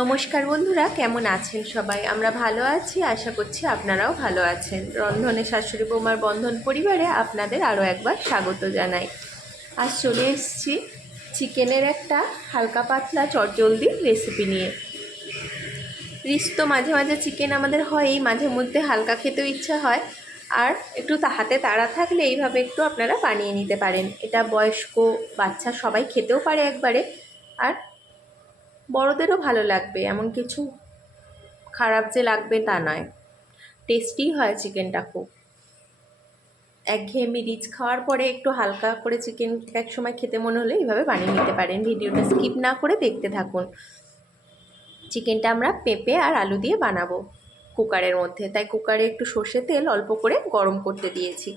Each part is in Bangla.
নমস্কার বন্ধুরা, কেমন আছেন সবাই? আমরা ভালো আছি, আশা করছি আপনারাও ভালো আছেন। রন্ধনে শাশুড়ি বৌমার বন্ধন পরিবারে আপনাদের আরও একবার স্বাগত জানাই। আজ চলে এসেছি চিকেনের একটা হালকা পাতলা চটজলদি রেসিপি নিয়ে। রিচ তো মাঝে মাঝে চিকেন আমাদের হয়ই, মাঝে মধ্যে হালকা খেতেও ইচ্ছা হয়। আর একটু হাতে তাড়া থাকলে এইভাবে একটু আপনারা বানিয়ে নিতে পারেন। এটা বয়স্ক বাচ্চা সবাই খেতেও পারে একবারে, আর বড়দেরও ভালো লাগবে, এমন কিছু খারাপ যে লাগবে তা নয়। টেস্টি হয় চিকেনটা খুব। একঘেয়েমি রিচ খাওয়ার পরে একটু হালকা করে চিকেন এক সময় খেতে মনে হলে এইভাবে বানিয়ে নিতে পারেন। ভিডিওটা স্কিপ না করে দেখতে থাকুন। চিকেনটা আমরা পেঁপে আর আলু দিয়ে বানাবো কুকারের মধ্যে, তাই কুকারে একটু সর্ষে তেল অল্প করে গরম করতে দিয়েছি।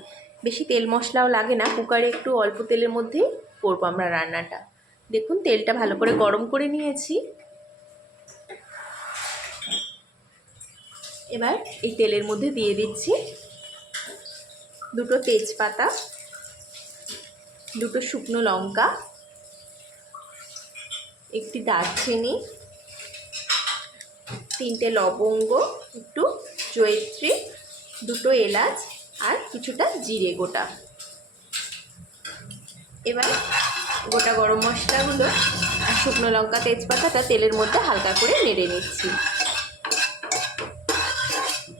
বেশি তেল মশলাও লাগে না, কুকারে একটু অল্প তেলের মধ্যেই করবো আমরা রান্নাটা। দেখুন তেলটা ভালো করে গরম করে নিয়েছি। এবার এই তেলের মধ্যে দিয়ে দিচ্ছি দুটো তেজপাতা, দুটো শুকনো লঙ্কা, একটি দারচিনি, তিনটে লবঙ্গ, একটু জয়িত্রী, দুটো এলাচ আর কিছুটা জিরে গোটা। এবার গোটা গরম মশলাগুলো আর শুকনো লঙ্কা তেজপাতাটা তেলের মধ্যে হালকা করে নেড়ে নিচ্ছি।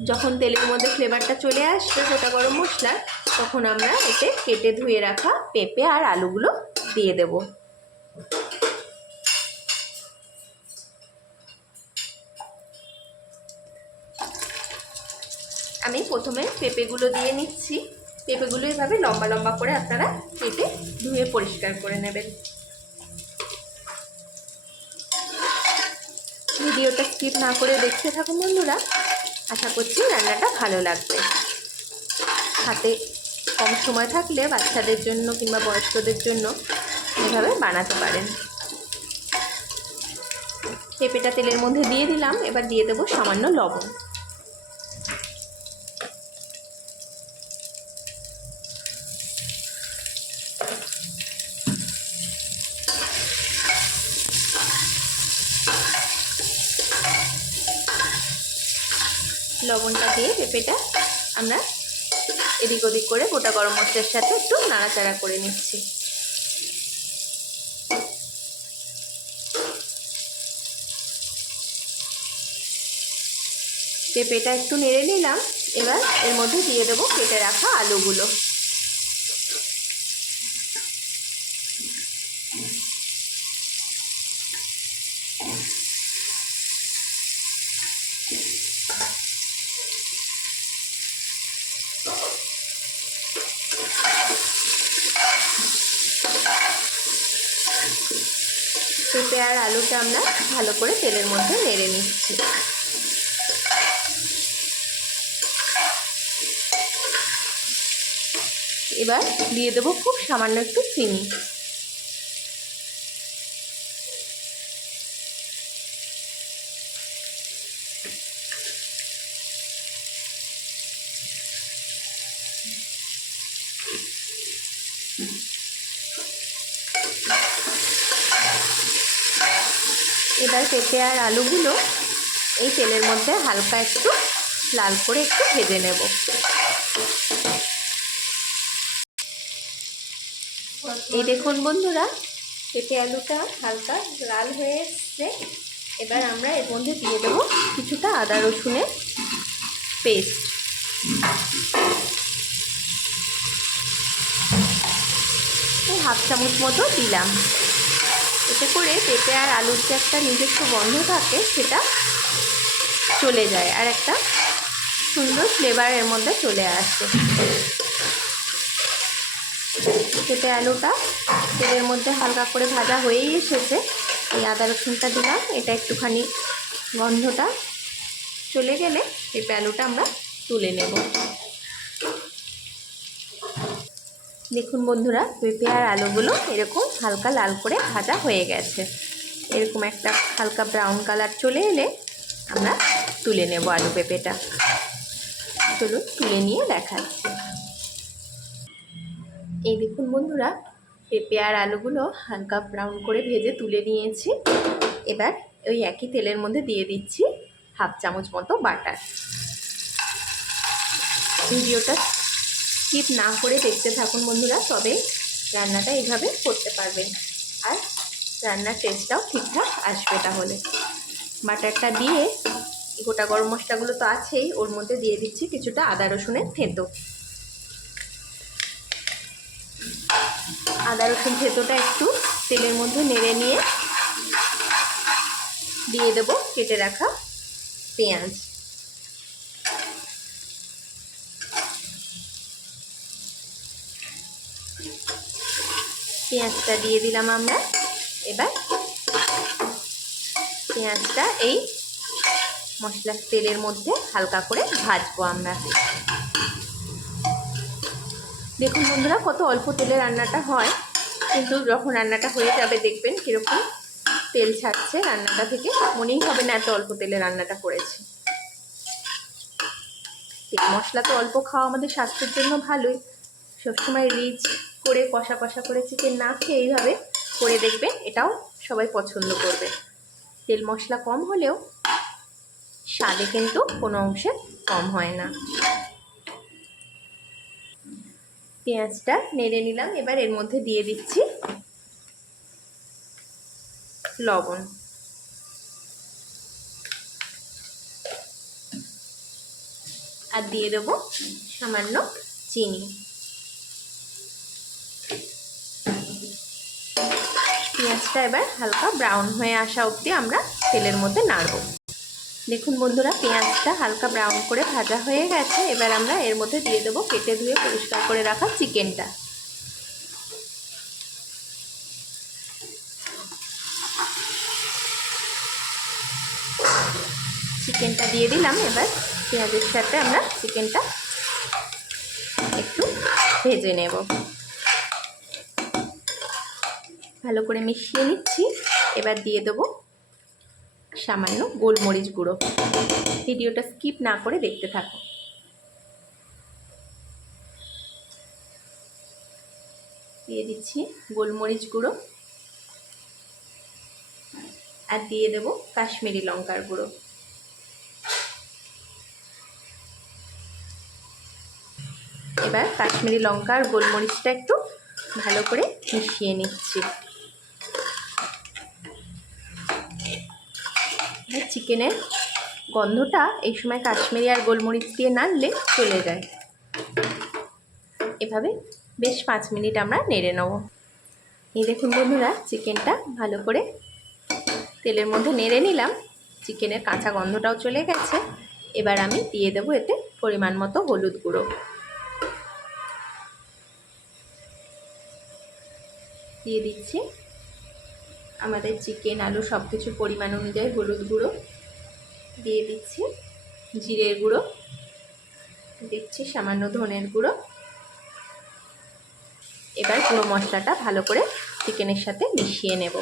যখন তেলের মধ্যে ফ্লেভারটা চলে আসবে গোটা গরম মশলার, তখন আমরা এতে কেটে ধুয়ে রাখা পেঁপে আর আলুগুলো দিয়ে দেব। আমি প্রথমে পেঁপেগুলো দিয়ে নিচ্ছি। পেঁপেগুলো এইভাবে লম্বা লম্বা করে আপনারা কেটে ধুয়ে পরিষ্কার করে নেবেন। ভিডিওটা স্কিপ না করে দেখতে থাকুন বন্ধুরা, আশা করছি রান্নাটা ভালো লাগবে। হাতে কম সময় থাকলে বাচ্চাদের জন্য কিংবা বয়স্কদের জন্য এভাবে বানাতে পারেন। পেঁপেটা তেলের মধ্যে দিয়ে দিলাম। এবার দিয়ে দেবো সামান্য লবণ। লবণটা দিয়ে পেঁপেটা আমরা এদিক ওদিক করে গোটা গরম মশলার সাথে একটু নাড়াচাড়া করে নিচ্ছি। পেঁপেটা একটু নেড়ে নিলাম। এবার এর মধ্যে দিয়ে দেবো কেটে রাখা আলুগুলো। পেঁপে আর আলুটা আমরা ভালো করে তেলের মধ্যে নেড়ে নিচ্ছি। এবার দিয়ে দেবো খুব সামান্য একটু চিনি। এবার পেঁপে আর আলুগুলো এই তেলের মধ্যে হালকা একটু লাল করে একটু ভেজে নেব। এই দেখুন বন্ধুরা, পেঁপে আলুটা হালকা লাল হয়ে এসছে। এবার আমরা এর মধ্যে দিয়ে দেবো কিছুটা আদা রসুনের পেস্ট। এই হাফ চামচ মতো দিলাম। এতে করে পেঁপে আর আলুর যে একটা নিজস্ব গন্ধ থাকে সেটা চলে যায়, আর একটা সুন্দর ফ্লেভার এর মধ্যে চলে আসে। পেঁপে আলুটা তেলের মধ্যে হালকা করে ভাজা হয়েই এসেছে। এই আদা রসুনটা দিলাম, এটা একটুখানি গন্ধটা চলে গেলে পেঁপে আলুটা আমরা তুলে নেব। দেখুন বন্ধুরা, পেঁপে আর আলুগুলো এরকম হালকা লাল করে ভাজা হয়ে গেছে। এরকম একটা হালকা ব্রাউন কালার চলে এলে আমরা তুলে নেব আলু পেঁপেটা। চলুন তুলে নিয়ে দেখাচ্ছি। এই দেখুন বন্ধুরা, পেঁপে আর আলুগুলো হালকা ব্রাউন করে ভেজে তুলে নিয়েছি। এবার ওই একই তেলের মধ্যে দিয়ে দিচ্ছি হাফ চামচ মতো বাটার। ভিডিওটা স্কিপ না করে দেখতে থাকুন বন্ধুরা, তবে রান্নাটা এইভাবে করতে পারবেন আর রান্নার টেস্টটাও ঠিকঠাক আসবে। তাহলে বাটারটা দিয়ে গোটা গরম মশলাগুলো তো আছেই, ওর মধ্যে দিয়ে দিচ্ছি কিছুটা আদা রসুনের থেঁতো। আদা রসুন থেঁতোটা একটু তেলের মধ্যে নেড়ে নিয়ে দিয়ে দেব কেটে রাখা পেঁয়াজ। পেঁয়াজটা দিয়ে দিলাম আমরা। এবার পেঁয়াজটা এই মশলার তেলের মধ্যে হালকা করে ভাজবো আমরা। দেখুন বন্ধুরা, কত অল্প তেলে রান্নাটা হয়, কিন্তু যখন রান্নাটা হয়ে যাবে দেখবেন কীরকম তেল ছাড়ছে রান্নাটা থেকে, মনেই হবে না এত অল্প তেলে রান্নাটা করেছি। তেল মশলা তো অল্প খাওয়া আমাদের স্বাস্থ্যের জন্য ভালোই। সবসময় রিচ করে কষা কষা করে চিকেন না খেয়ে এইভাবে করে দেখবেন, এটাও সবাই পছন্দ করবে। তেল মশলা কম হলেও স্বাদে কিন্তু কোনো অংশে কম হয় না। পেঁয়াজটা নেড়ে নিলাম। এবার এর মধ্যে দিয়ে দিচ্ছি লবণ, আর দিয়ে দেবো সামান্য চিনি। পেঁয়াজটা এবার হালকা ব্রাউন হয়ে আসা অবধি আমরা তেলের মধ্যে নাড়ব। দেখুন বন্ধুরা, পেঁয়াজটা হালকা ব্রাউন করে ভাজা হয়ে গেছে। এবার আমরা এর মধ্যে দিয়ে দেবো কেটে ধুয়ে পরিষ্কার করে রাখা চিকেনটা। চিকেনটা দিয়ে দিলাম। এবার পেঁয়াজের সাথে আমরা চিকেনটা একটু ভেজে নেব। ভালো করে মিশিয়ে নিচ্ছি। এবার দিয়ে দেবো সামান্য গোলমরিচ গুঁড়ো। ভিডিওটা স্কিপ না করে দেখতে থাকো। দিয়ে দিচ্ছি গোলমরিচ গুঁড়ো, আর দিয়ে দেবো কাশ্মীরি লঙ্কার গুঁড়ো। এবার কাশ্মীরি লঙ্কা আর গোলমরিচটা একটু ভালো করে মিশিয়ে নিচ্ছি। চিকেনের গন্ধটা এই সময় কাশ্মীরি আর গোলমরিচ দিয়ে নাড়লে চলে যায়। এভাবে বেশ 5 মিনিট আমরা নেড়ে নেব। এই দেখুন বন্ধুরা, চিকেনটা ভালো করে তেলের মধ্যে নেড়ে নিলাম। চিকেনের কাঁচা গন্ধটাও চলে গেছে। এবার আমি দিয়ে দেবো এতে পরিমাণ মতো হলুদ গুঁড়ো। দিয়ে দিচ্ছি আমাদের চিকেন আলু সব কিছু পরিমাণ অনুযায়ী হলুদ গুঁড়ো। দিয়ে দিচ্ছি জিরের গুঁড়ো, দিচ্ছি সামান্য ধনের গুঁড়ো। এবার পুরো মশলাটা ভালো করে চিকেনের সাথে মিশিয়ে নেব।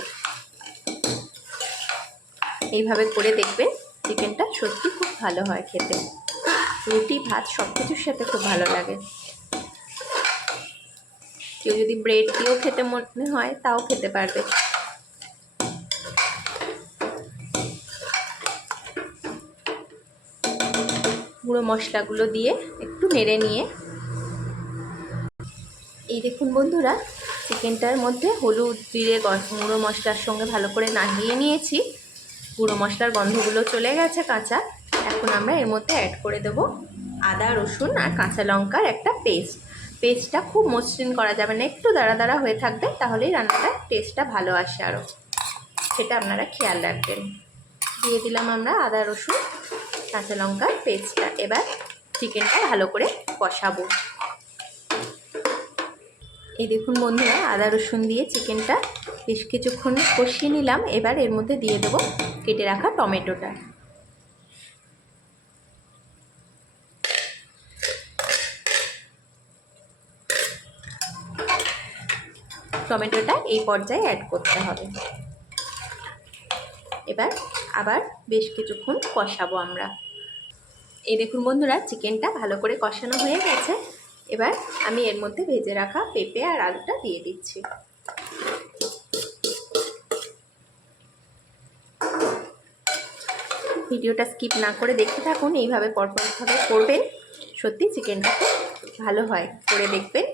এইভাবে করে দেখবেন চিকেনটা সত্যি খুব ভালো হয় খেতে। রুটি ভাত সব কিছুর সাথে খুব ভালো লাগে। কেউ যদি ব্রেড দিয়েও খেতে মনে হয় তাও খেতে পারবে। গুঁড়ো মশলাগুলো দিয়ে একটু নেড়ে নিয়ে, এই দেখুন বন্ধুরা, চিকেনটার মধ্যে হলুদ জিরে গুঁড়ো মশলার সঙ্গে ভালো করে নাড়িয়ে নিয়েছি। গুঁড়ো মশলার গন্ধগুলো চলে গেছে কাঁচা। এখন আমরা এর মধ্যে অ্যাড করে দেব আদা রসুন আর কাঁচা লঙ্কার একটা পেস্ট। পেস্টটা খুব মসৃণ করা যাবে না, একটু দাঁড়া দাঁড়া হয়ে থাকবে, তাহলেই রান্নাটার টেস্টটা ভালো আসে আরও। সেটা আপনারা খেয়াল রাখবেন। দিয়ে দিলাম আমরা আদা রসুন কাঁচা লঙ্কার পেস্টটা। এবার চিকেনটা ভালো করে কষাবো। এই দেখুন বন্ধুরা, আদা রসুন দিয়ে চিকেনটা বেশ কিছুক্ষণ কষিয়ে নিলাম। এবার এর মধ্যে দিয়ে দেবো কেটে রাখা টমেটোটা। টমেটোটা এই পর্যায়ে অ্যাড করতে হবে। এবার আবার বেশ কিছুক্ষণ কষাবো আমরা। এই দেখুন বন্ধুরা, চিকেনটা ভালো করে কষানো হয়ে গেছে। এবার আমি এর মধ্যে ভেজে রাখা পেঁপে আর আলুটা দিয়ে দিচ্ছি। ভিডিওটা স্কিপ না করে দেখতে থাকুন, এইভাবে পরপরভাবে করবেন। সত্যি চিকেনটা খুব ভালো হয়, করে দেখবেন,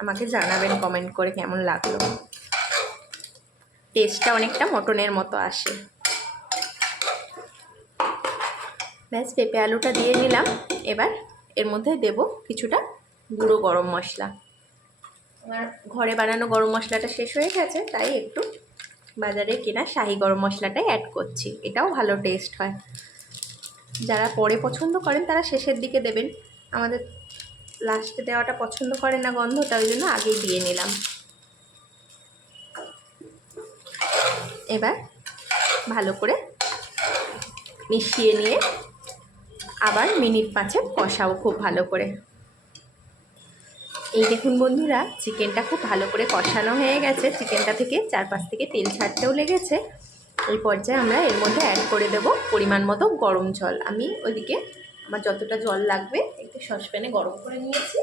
আমাকে জানাবেন কমেন্ট করে কেমন লাগলো। টেস্টটা অনেকটা মটনের মতো আসে। ব্যাস, পেঁপে আলুটা দিয়ে নিলাম। এবার এর মধ্যে দেব কিছুটা গুঁড়ো গরম মশলা। আমার ঘরে বানানো গরম মশলাটা শেষ হয়ে গেছে, তাই একটু বাজারে কেনা শাহি গরম মশলাটাই অ্যাড করছি। এটাও ভালো টেস্ট হয়। যারা পরে পছন্দ করেন তারা শেষের দিকে দেবেন, আমাদের লাস্টে দেওয়াটা পছন্দ করে না গন্ধটা, ওই জন্য আগেই দিয়ে নিলাম। এবার ভালো করে মিশিয়ে নিয়ে আবার মিনিট 5 কষাও খুব ভালো করে। এই দেখুন বন্ধুরা, চিকেনটা খুব ভালো করে কষানো হয়ে গেছে, চিকেনটা থেকে 4-5 থেকে তেল ছাড়তেও লেগেছে। এই পর্যায়ে আমরা এর মধ্যে অ্যাড করে দেব পরিমাণ মতো গরম জল। আমি ওইদিকে আমার যতটা জল লাগবে একটু সসপ্যানে গরম করে নিয়েছি।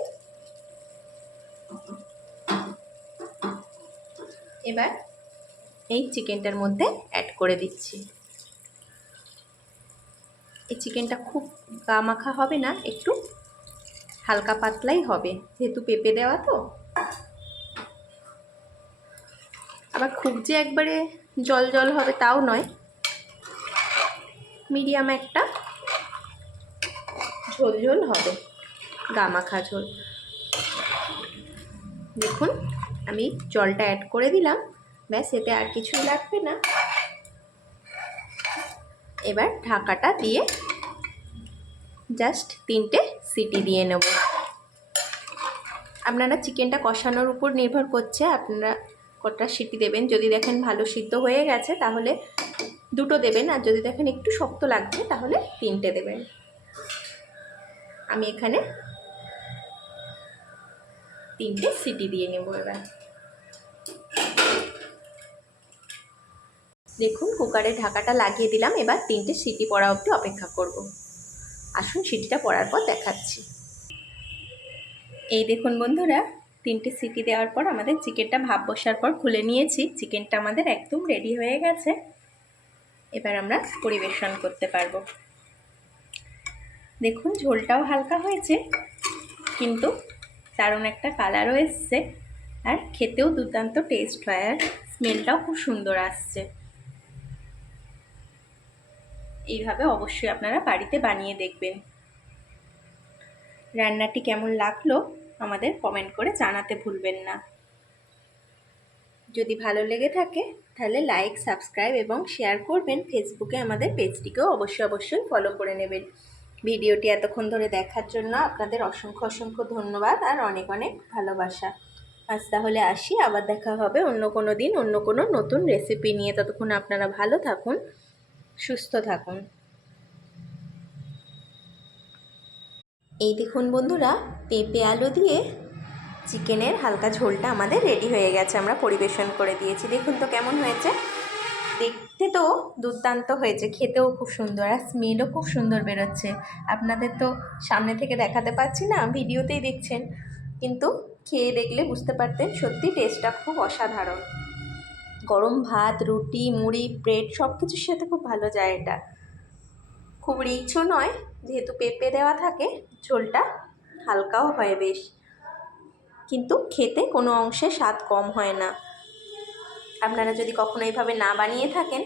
এবার এই চিকেনটার মধ্যে অ্যাড করে দিচ্ছি। এই চিকেনটা খুব গা মাখা হবে না, একটু হালকা পাতলাই হবে, যেহেতু পেঁপে দেওয়া তো। আবার খুব যে একবারে জল জল হবে তাও নয়, মিডিয়াম একটা ঝোল ঝোল হবে, গা মাখা ঝোল। দেখুন আমি জলটা অ্যাড করে দিলাম, ব্যাস, এতে আর কিছুই লাগবে না। এবার ঢাকাটা দিয়ে জাস্ট 3টে সিটি দিয়ে নেব। আপনারা চিকেনটা কষানোর উপর নির্ভর করছে আপনারা কটা সিটি দেবেন। যদি দেখেন ভালো সিদ্ধ হয়ে গেছে তাহলে 2টো দেবেন, আর যদি দেখেন একটু শক্ত লাগছে তাহলে 3টে দেবেন। আমি এখানে 3টে সিটি দিয়ে নেব। এবার দেখুন কুকারে ঢাকাটা লাগিয়ে দিলাম। এবার 3টে সিটি পড়া অবধি অপেক্ষা করব। আসুন সিটিটা পড়ার পর দেখাচ্ছি। এই দেখুন বন্ধুরা, 3টে সিটি দেওয়ার পর আমাদের চিকেনটা ভাপ বসার পর খুলে নিয়েছি। চিকেনটা আমাদের একদম রেডি হয়ে গেছে। এবার আমরা পরিবেশন করতে পারবো। দেখুন ঝোলটাও হালকা হয়েছে, কিন্তু দারুণ একটা কালারও এসছে, আর খেতেও দুর্দান্ত টেস্ট হয়, আর স্মেলটাও খুব সুন্দর আসছে। এইভাবে অবশ্যই আপনারা বাড়িতে বানিয়ে দেখবেন। রান্নাটি কেমন লাগলো আমাদের কমেন্ট করে জানাতে ভুলবেন না। যদি ভালো লেগে থাকে তাহলে লাইক, সাবস্ক্রাইব এবং শেয়ার করবেন। ফেসবুকে আমাদের পেজটিকেও অবশ্যই ফলো করে নেবেন। ভিডিওটি এতক্ষণ ধরে দেখার জন্য আপনাদের অসংখ্য ধন্যবাদ আর অনেক ভালোবাসা। আজ তাহলে আসি, আবার দেখা হবে অন্য কোনো দিন অন্য কোনো নতুন রেসিপি নিয়ে। ততক্ষণ আপনারা ভালো থাকুন, সুস্থ থাকুন। এই দেখুন বন্ধুরা, পেঁপে আলু দিয়ে চিকেনের হালকা ঝোলটা আমাদের রেডি হয়ে গেছে। আমরা পরিবেশন করে দিয়েছি। দেখুন তো কেমন হয়েছে। দেখতে তো দুর্দান্ত হয়েছে, খেতেও খুব সুন্দর, আর স্মেলও খুব সুন্দর বেরোচ্ছে। আপনাদের তো সামনে থেকে দেখাতে পাচ্ছি না, ভিডিওতেই দেখছেন, কিন্তু খেয়ে দেখলে বুঝতে পারতেন সত্যি টেস্টটা খুব অসাধারণ। গরম ভাত, রুটি, মুড়ি, ব্রেড সব কিছুর সাথে খুব ভালো যায় এটা। খুব রিচও নয়, যেহেতু পেঁপে দেওয়া থাকে, ঝোলটা হালকাও হয় বেশ, কিন্তু খেতে কোনো অংশে স্বাদ কম হয় না। আপনারা যদি কখনো এইভাবে না বানিয়ে থাকেন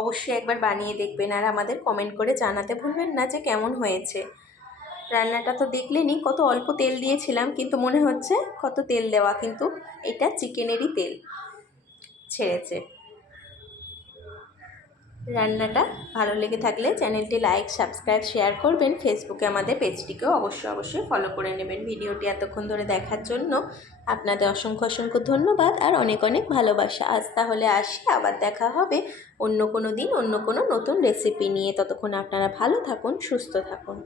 অবশ্যই একবার বানিয়ে দেখবেন, আর আমাদের কমেন্ট করে জানাতে ভুলবেন না যে কেমন হয়েছে। রান্নাটা তো দেখলেনই, কত অল্প তেল দিয়েছিলাম, কিন্তু মনে হচ্ছে কত তেল দেওয়া, কিন্তু এটা চিকেনেরই তেল ছেড়েছে। রান্নাটা ভালো লেগে থাকলে চ্যানেলটি লাইক, সাবস্ক্রাইব, শেয়ার করবেন। ফেসবুকে আমাদের পেজটিকেও অবশ্যই ফলো করে নেবেন। ভিডিওটি এতক্ষণ ধরে দেখার জন্য আপনাদের অসংখ্য ধন্যবাদ আর অনেক ভালোবাসা। আজ তাহলে আসি, আবার দেখা হবে অন্য কোনো দিন অন্য কোনো নতুন রেসিপি নিয়ে। ততক্ষণ আপনারা ভালো থাকুন, সুস্থ থাকুন।